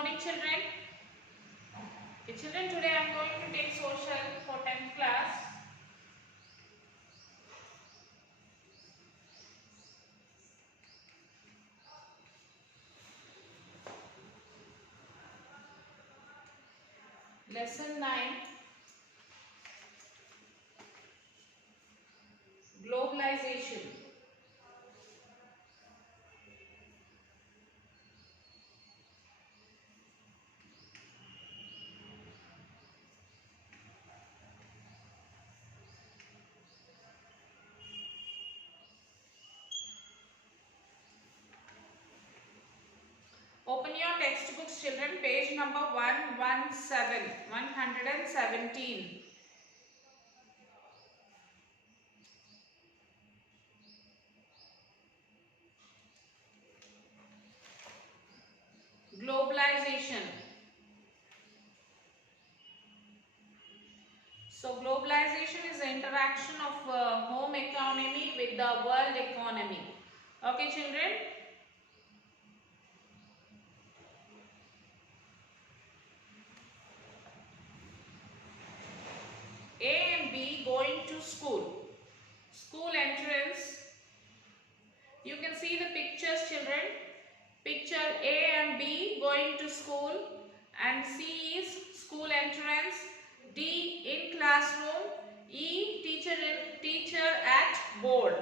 morning, children. Okay, children, today I am going to take social for 10th class. Lesson 9, Globalization. Open your textbooks, children, page number 117. Globalization. So globalization is the interaction of home economy with the world economy. Okay, children. A and B going to school. School entrance. You can see the pictures, children. Picture A and B going to school, and C is school entrance, D in classroom, E teacher at board.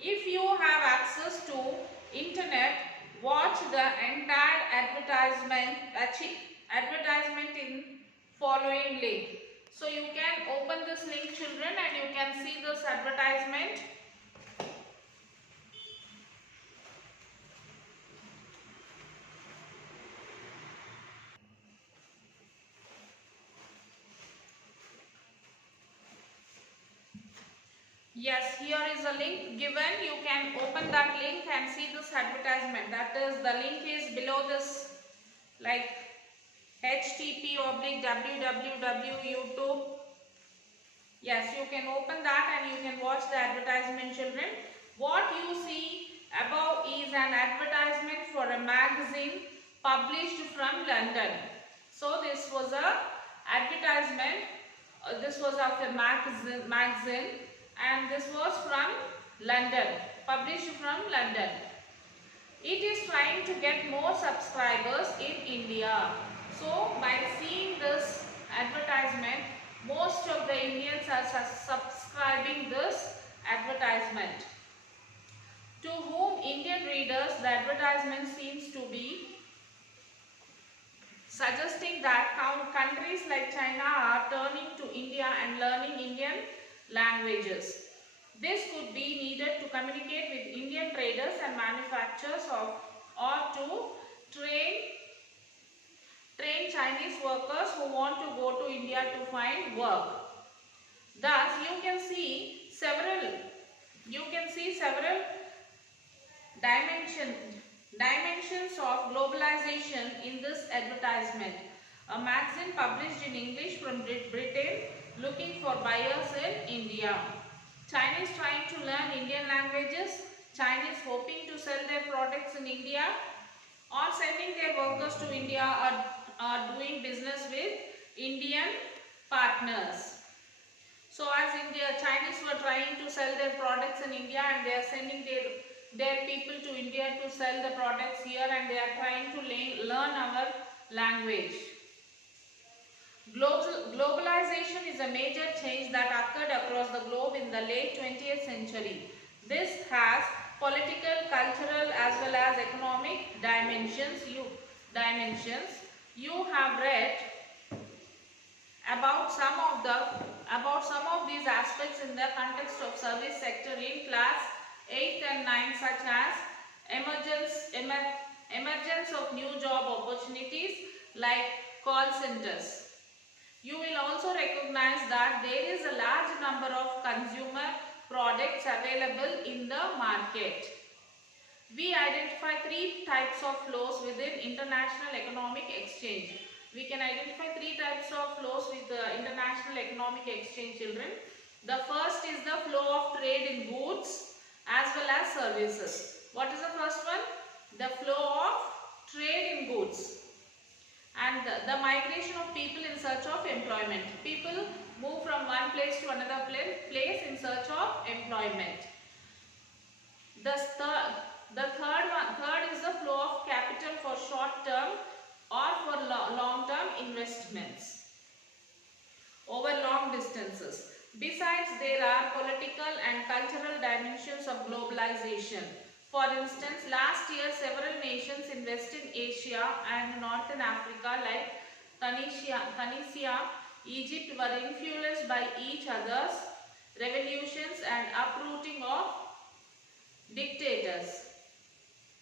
If you have access to internet, watch the entire advertisement in following link. So you can open this link, children, and you can see this advertisement. Yes, here is a link given. You can open that link and see this advertisement. That is, the link is below this, like http://www.youtube. Yes, you can open that and you can watch the advertisement, children. What you see above is an advertisement for a magazine published from London. So this was a advertisement. This was of a magazine, and this was from London, published from London. It is trying to get more subscribers in India. So by seeing this advertisement, most of the Indians are subscribing this advertisement. To whom Indian readers, the advertisement seems to be suggesting that countries like China are turning to India and learning Indian languages. This could be needed to communicate with Indian traders and manufacturers or to train Chinese workers who want to go to India to find work. Thus, you can see several dimensions of globalization in this advertisement. A magazine published in English from Britain looking for buyers in India. Chinese trying to learn Indian languages. Chinese hoping to sell their products in India, or sending their workers to India, or doing business with Indian partners. So as Chinese were trying to sell their products in India, and they are sending their people to India to sell the products here, and they are trying to learn our language. Globalization is a major change that occurred across the globe in the late 20th century. This has political, cultural as well as economic dimensions. You have read about some of these aspects in the context of service sector in class 8 and 9, such as emergence of new job opportunities like call centers. You will also recognize that there is a large number of consumer products available in the market. We identify three types of flows within international economic exchange. We can identify three types of flows with the international economic exchange, children. The first is the flow of trade in goods as well as services. What is the first one? The flow of trade in goods. And the migration of people in search of employment. People move from one place to another place in search of employment. The third is the flow of capital for short term or for long term investments over long distances. Besides, there are political and cultural dimensions of globalization. For instance, last year several nations in Western Asia and Northern Africa like Tunisia, Egypt were influenced by each other's revolutions and uprooting of dictators.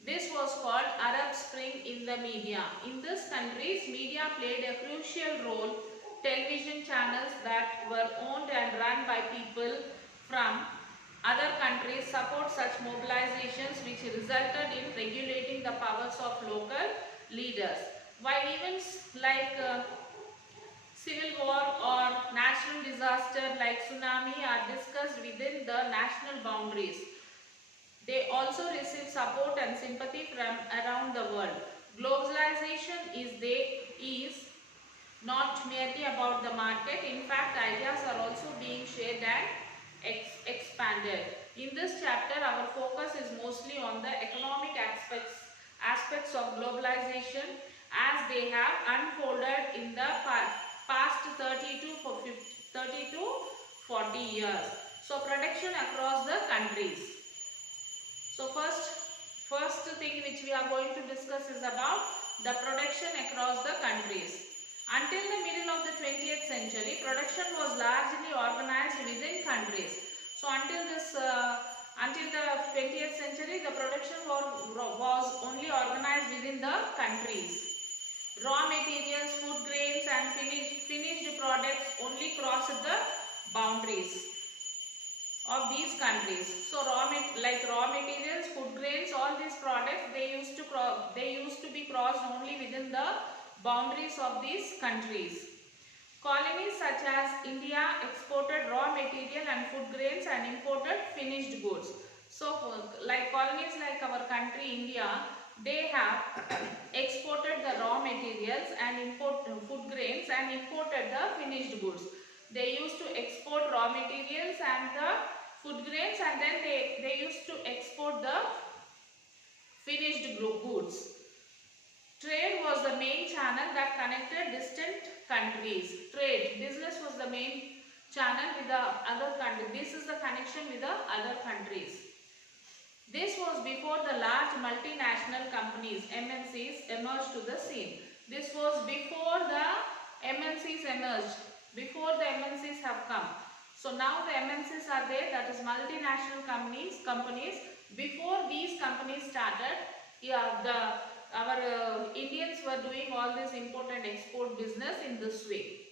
This was called Arab Spring in the media. In these countries, media played a crucial role. Television channels that were owned and run by people from other countries support such mobilizations, which resulted in regulating the powers of local leaders. While events like civil war or natural disaster like tsunami are discussed within the national boundaries, they also receive support and sympathy from around the world. Globalization is not merely about the market. In fact, ideas are also being shared and expanded. In this chapter, our focus is mostly on the economic aspects of globalization as they have unfolded in the past 30 to 40 years. So, production across the countries. So, first thing which we are going to discuss is about the production across the countries. Until the middle of the 20th century, production was largely organized within countries. So until the 20th century, the production was only organized within the countries. Raw materials, food grains and finished products only crossed the boundaries of these countries. So raw materials, food grains, all these products, they used to be crossed only within the boundaries of these countries. Colonies such as India exported raw material and food grains and imported finished goods. So like colonies like our country India, they have exported the raw materials and imported food grains and imported the finished goods. They used to export raw materials and the food grains, and then they used to export the finished goods. Trade was the main channel that connected distant countries. Trade, business was the main channel with the other countries. This is the connection with the other countries. This was before the large multinational companies, MNCs, emerged to the scene. This was before the MNCs emerged, before the MNCs have come. So now the MNCs are there, that is multinational companies. Before these companies started, our Indians were doing all this import and export business in this way.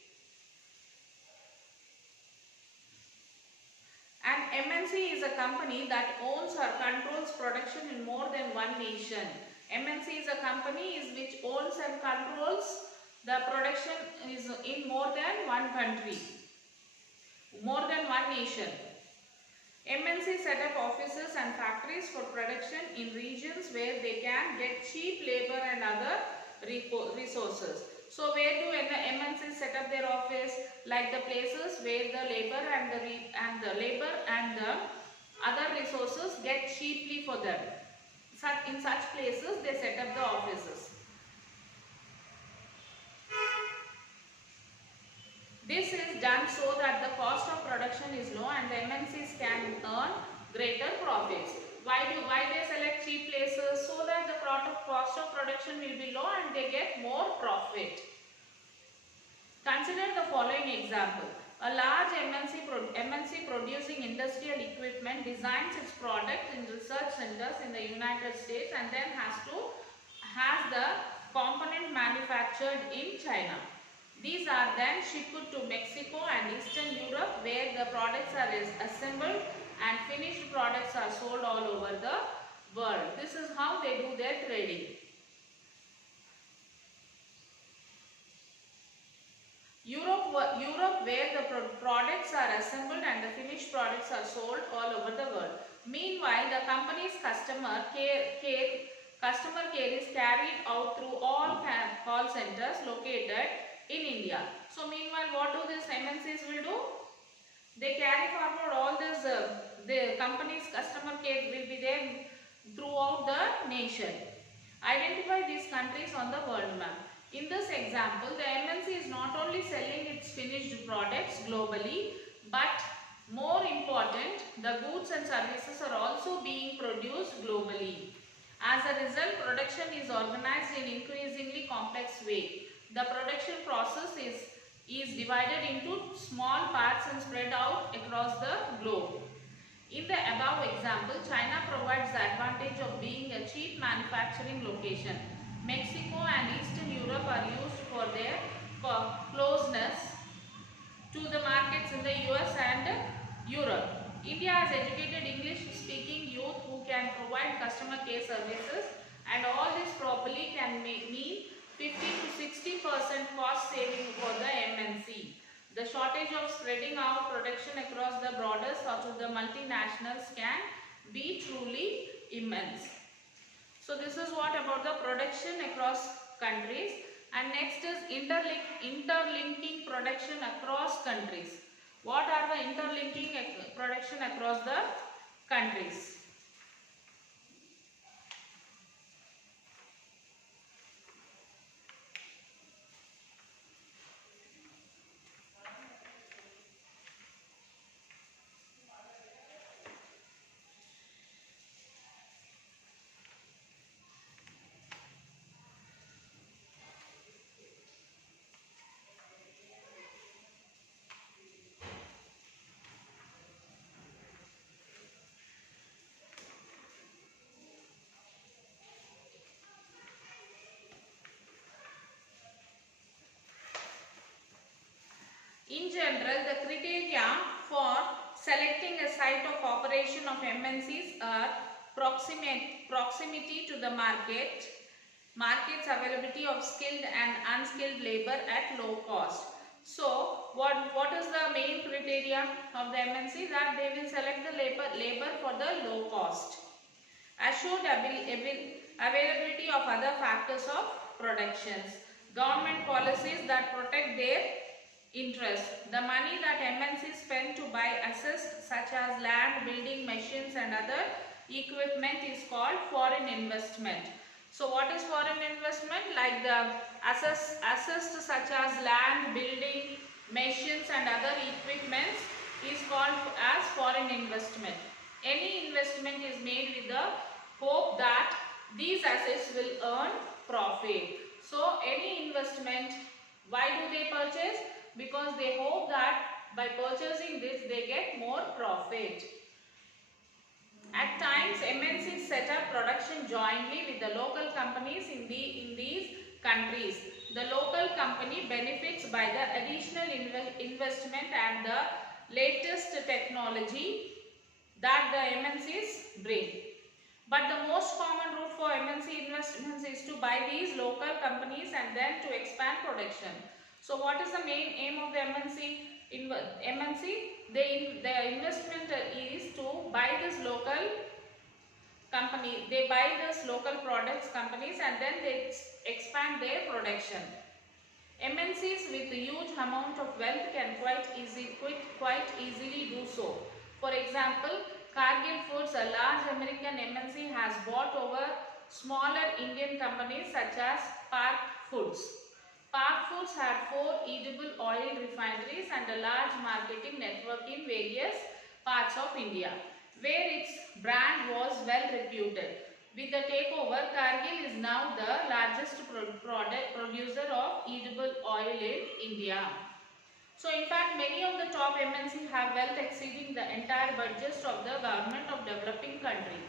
An MNC is a company that owns or controls production in more than one nation. MNC is a company which owns and controls the production is in more than one country, more than one nation. MNC set up offices and factories for production in regions where they can get cheap labor and other resources. So where do MNCs set up their office? Like the places where the labor and the other resources get cheaply for them. In such places they set up the offices. This is done so that the cost of production is low and the MNCs can earn greater profits. Why they select cheap places? So that the cost of production will be low and they get more profit. Consider the following example. A large MNC producing industrial equipment designs its product in research centers in the United States and then has the component manufactured in China. These are then shipped to Mexico and Eastern Europe where the products are assembled and finished products are sold all over the world. This is how they do their trading. Europe where the products are assembled and the finished products are sold all over the world. Meanwhile, the company's customer care customer care is carried out through all call centers located in India. So meanwhile, what do these MNCs will do? They carry forward all this, the company's customer care will be there throughout the nation. Identify these countries on the world map. In this example, the MNC is not only selling its finished products globally, but more important, the goods and services are also being produced globally. As a result, production is organized in increasingly complex way. The production process is divided into small parts and spread out across the globe. In the above example, China provides the advantage of being a cheap manufacturing location. Mexico and Eastern Europe are used for their closeness to the markets in the US and Europe. India has educated English-speaking youth who can provide customer care services, and all this probably can mean 50 to 60% cost saving for the MNC. The shortage of spreading out production across the borders or to the multinationals can be truly immense. So this is what about the production across countries, and next is interlinking production across countries. What are the interlinking production across the countries? In general, the criteria for selecting a site of operation of MNCs are proximity to the market's availability of skilled and unskilled labor at low cost. So, what is the main criteria of the MNC? That they will select the labor for the low cost. Assured availability of other factors of productions. Government policies that protect their interest. The money that MNCs spend to buy assets such as land, building, machines and other equipment is called foreign investment. So what is foreign investment? Like the assets such as land, building, machines and other equipments is called as foreign investment. Any investment is made with the hope that these assets will earn profit. So any investment, why do they purchase? Because they hope that by purchasing this they get more profit. At times MNCs set up production jointly with the local companies in these countries. The local company benefits by the additional investment and the latest technology that the MNCs bring. But the most common route for MNC investments is to buy these local companies and then to expand production. So what is the main aim of the MNC? The investment is to buy this local company. They buy this local products companies and then they expand their production. MNCs with a huge amount of wealth can quite easily do so. For example, Cargill Foods, a large American MNC, has bought over smaller Indian companies such as Park Foods. Park Foods had 4 edible oil refineries and a large marketing network in various parts of India, where its brand was well reputed. With the takeover, Cargill is now the largest producer of edible oil in India. So in fact, many of the top MNCs have wealth exceeding the entire budgets of the government of developing country.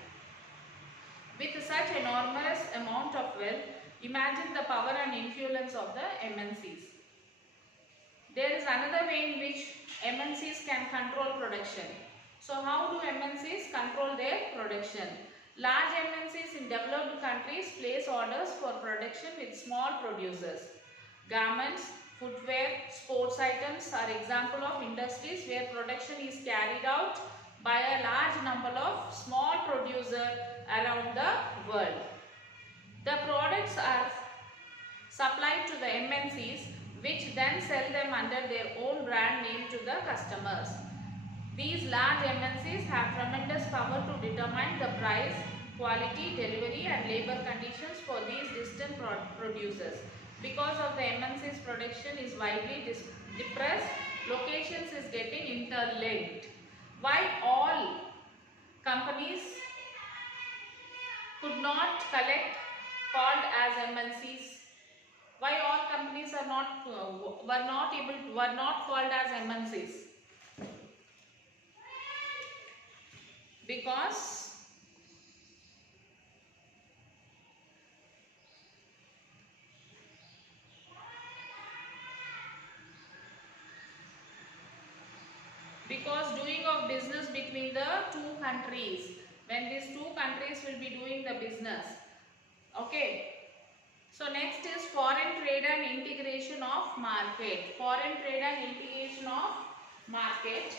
With such enormous amount of wealth, imagine the power and influence of the MNCs. There is another way in which MNCs can control production. So how do MNCs control their production? Large MNCs in developed countries place orders for production with small producers. Garments, footwear, sports items are example of industries where production is carried out by a large number of small producers around the world. The products are supplied to the MNCs, which then sell them under their own brand name to the customers. These large MNCs have tremendous power to determine the price, quality, delivery and labor conditions for these distant producers. Because of the MNC's production is widely depressed, locations is getting interlinked. Why all companies could not collect called as MNCs? Why all companies are not were not called as MNCs? Because doing of business between the two countries, when these two countries will be doing the business. Okay. So next is foreign trade and integration of market. Foreign trade and integration of market.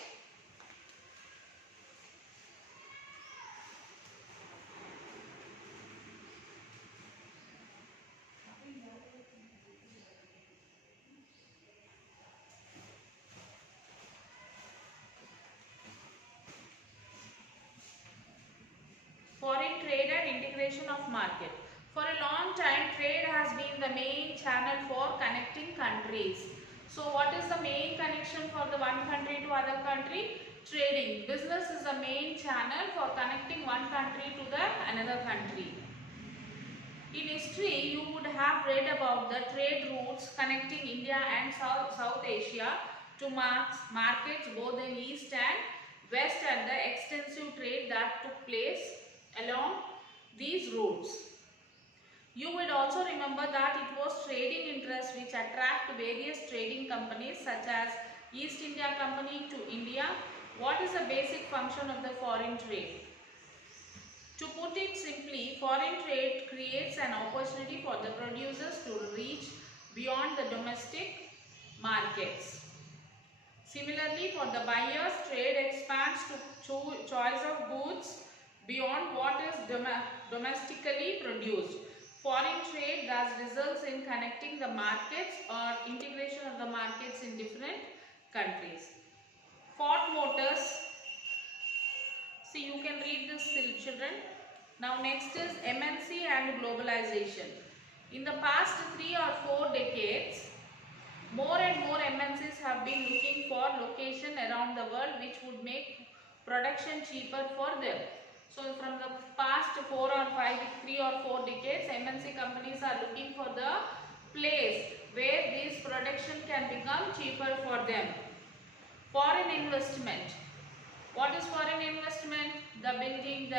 Foreign trade and integration of market. For a long time, trade has been the main channel for connecting countries. So what is the main connection for the one country to other country? Trading. Business is the main channel for connecting one country to the another country. In history, you would have read about the trade routes connecting India and South Asia to markets both in East and West, and the extensive trade that took place along these routes. You would also remember that it was trading interests which attract various trading companies such as East India Company to India. What is the basic function of the foreign trade? To put it simply, foreign trade creates an opportunity for the producers to reach beyond the domestic markets. Similarly, for the buyers, trade expands to choice of goods beyond what is domestically produced. Foreign trade thus results in connecting the markets or integration of the markets in different countries. Ford Motors, see, you can read this, children. Now next is MNC and globalization. In the past 3 or 4 decades, more and more MNCs have been looking for location around the world which would make production cheaper for them. So from the past 4 or 5, 3 or 4 decades, MNC companies are looking for the place where this production can become cheaper for them. Foreign investment. What is foreign investment? The building,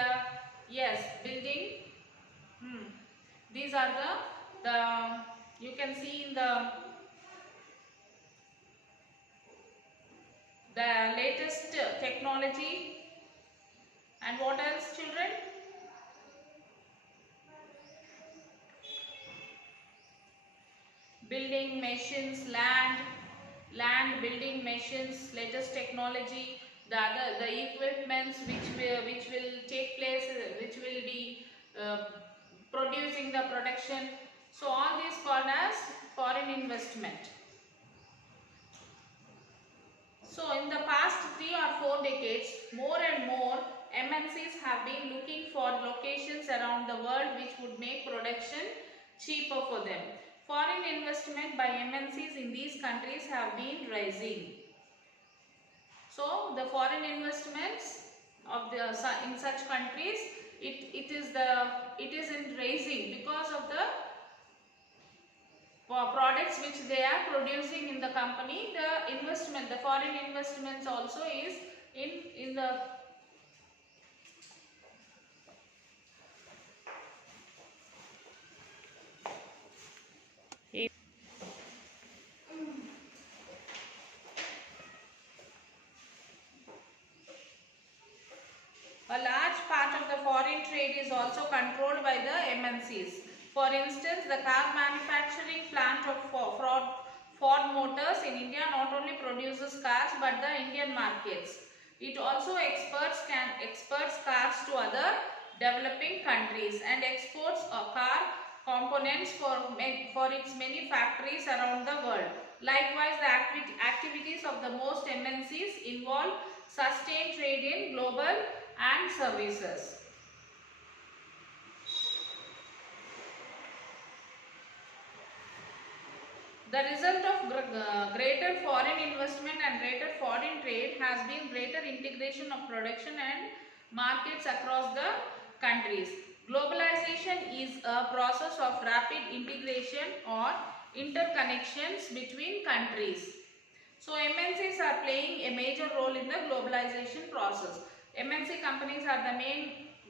building. These are the you can see in the latest technology. And what else, children? Building machines, land building machines, latest technology, the equipments which will take place, which will be producing the production. So all these called as foreign investment. So in the past 3 or 4 decades, more and more MNCs have been looking for locations around the world which would make production cheaper for them. Foreign investment by MNCs in these countries have been rising. So the foreign investments of the in such countries, it is in rising because of the products which they are producing in the company. The investment, the foreign investments also is in the a large part of the foreign trade is also controlled by the MNCs. For instance, the car manufacturing plant of Ford Motors in India not only produces cars but the Indian markets. It also exports cars to other developing countries and exports a car components for its many factories around the world. Likewise, the activities of the most MNCs involve sustained trade in global and services. The result of greater foreign investment and greater foreign trade has been greater integration of production and markets across the countries. Globalization is a process of rapid integration or interconnections between countries. So MNCs are playing a major role in the globalization process. MNC companies are the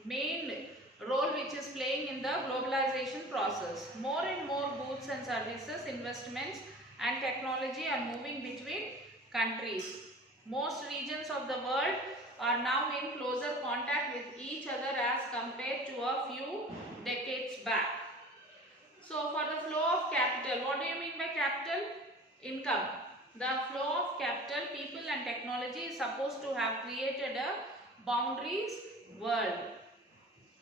main role which is playing in the globalization process. More and more goods and services, investments and technology are moving between countries. Most regions of the world are now in closer contact with each other as compared to a few decades back. So for the flow of capital, what do you mean by capital? Income. The flow of capital, people and technology is supposed to have created a boundaries world.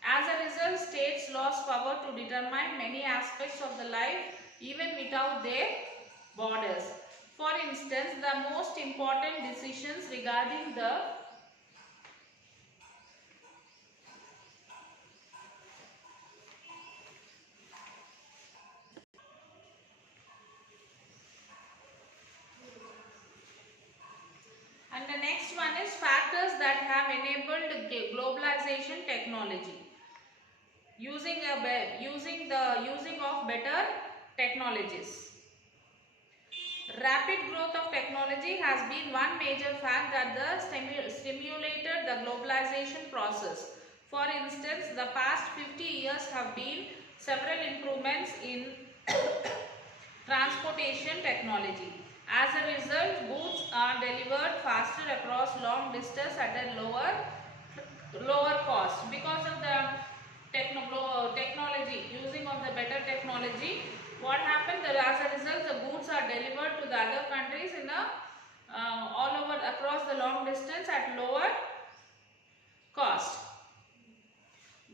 As a result, states lost power to determine many aspects of the life even without their borders. For instance, the most important decisions regarding the and the next one is factors that have enabled globalization technology. Using of better technologies. Rapid growth of technology has been one major fact that stimulated the globalization process. For instance, the past 50 years have been several improvements in transportation technology. As a result, goods are delivered faster across long distance at a lower cost. Because of the technology, using of the better technology, what happened? As a result, the goods are delivered to the other countries in all over across the long distance at lower cost.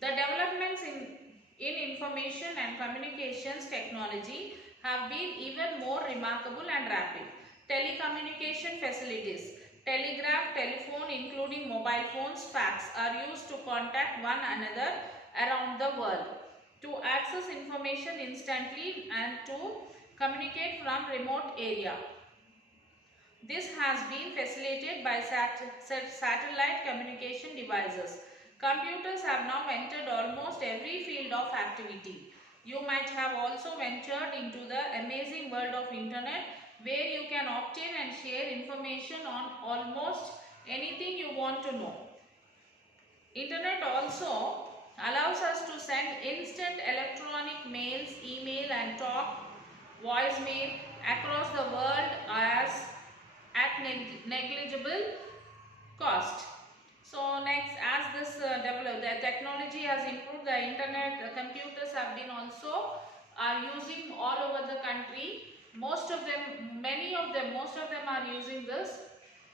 The developments in information and communications technology have been even more remarkable and rapid. Telecommunication facilities, telegraph, telephone, including mobile phones, fax, are used to contact one another around the world, to access information instantly and to communicate from remote area. This has been facilitated by satellite communication devices. Computers have now entered almost every field of activity. You might have also ventured into the amazing world of internet, where you can obtain and share information on almost anything you want to know. Internet also allows us to send instant electronic mails, email and talk, voicemail across the world at negligible cost. So next, as this the technology has improved, the internet, the computers have been also are using all over the country. Most of them are using this.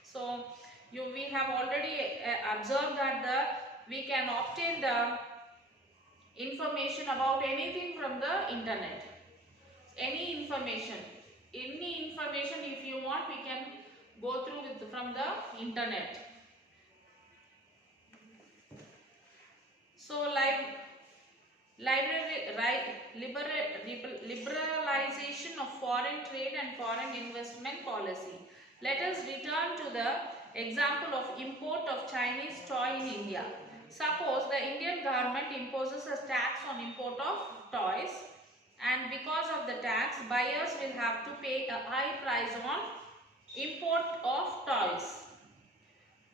So we have already observed that we can obtain the information about anything from the internet. Any information if you want, we can go through from the internet. So liberalization of foreign trade and foreign investment policy. Let us return to the example of import of Chinese toy in India. Suppose the Indian government imposes a tax on import of toys, and because of the tax, buyers will have to pay a high price on import of toys.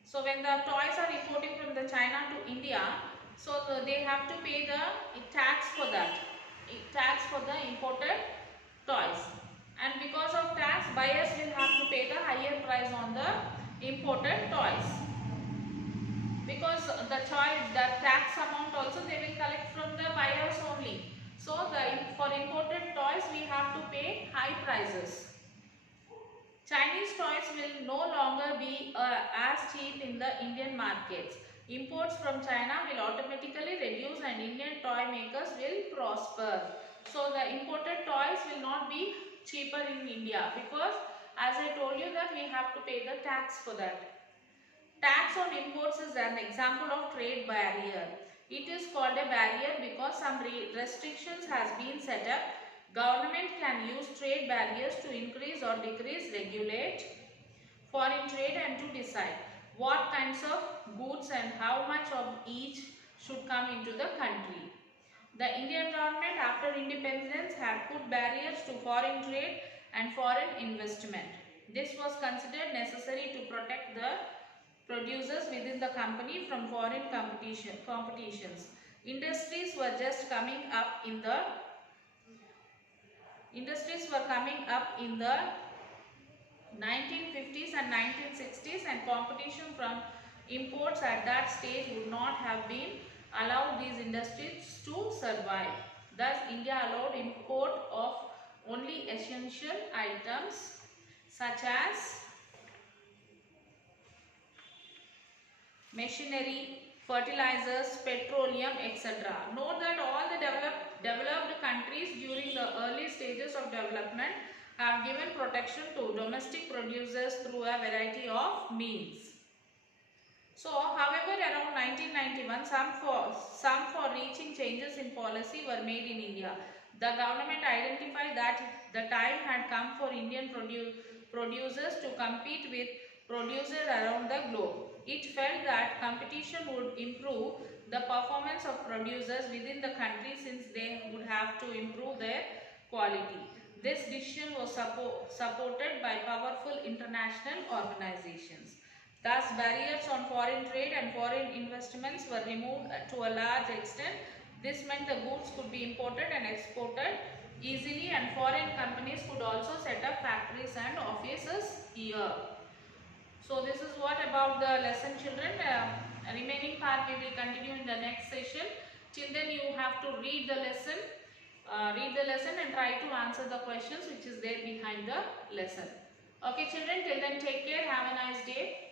So when the toys are importing from the China to India, so they have to pay the tax for that, tax for the imported toys, and because of tax, buyers will have to pay the higher price on the imported toys. Because the tax amount also they will collect from the buyers only. So for imported toys we have to pay high prices. Chinese toys will no longer be as cheap in the Indian markets. Imports from China will automatically reduce and Indian toy makers will prosper. So the imported toys will not be cheaper in India, because as I told you that we have to pay the tax for that. Tax on imports is an example of trade barrier. It is called a barrier because some restrictions has been set up. Government can use trade barriers to increase or decrease, regulate foreign trade and to decide what kinds of goods and how much of each should come into the country. The Indian government after independence had put barriers to foreign trade and foreign investment. This was considered necessary to protect the producers within the company from foreign competitions. Industries were coming up in the 1950s and 1960s, and competition from imports at that stage would not have been allowed these industries to survive. Thus, India allowed import of only essential items such as machinery, fertilizers, petroleum, etc. Note that all the developed countries during the early stages of development have given protection to domestic producers through a variety of means. So, however, around 1991, some for reaching changes in policy were made in India. The government identified that the time had come for Indian producers to compete with producers around the globe. It felt that competition would improve the performance of producers within the country, since they would have to improve their quality. This decision was supported by powerful international organizations. Thus, barriers on foreign trade and foreign investments were removed to a large extent. This meant the goods could be imported and exported easily, and foreign companies could also set up factories and offices here. So, this is what about the lesson, children. Remaining part we will continue in the next session. Till then, you have to read the lesson. And try to answer the questions which is there behind the lesson. Okay, children, till then take care. Have a nice day.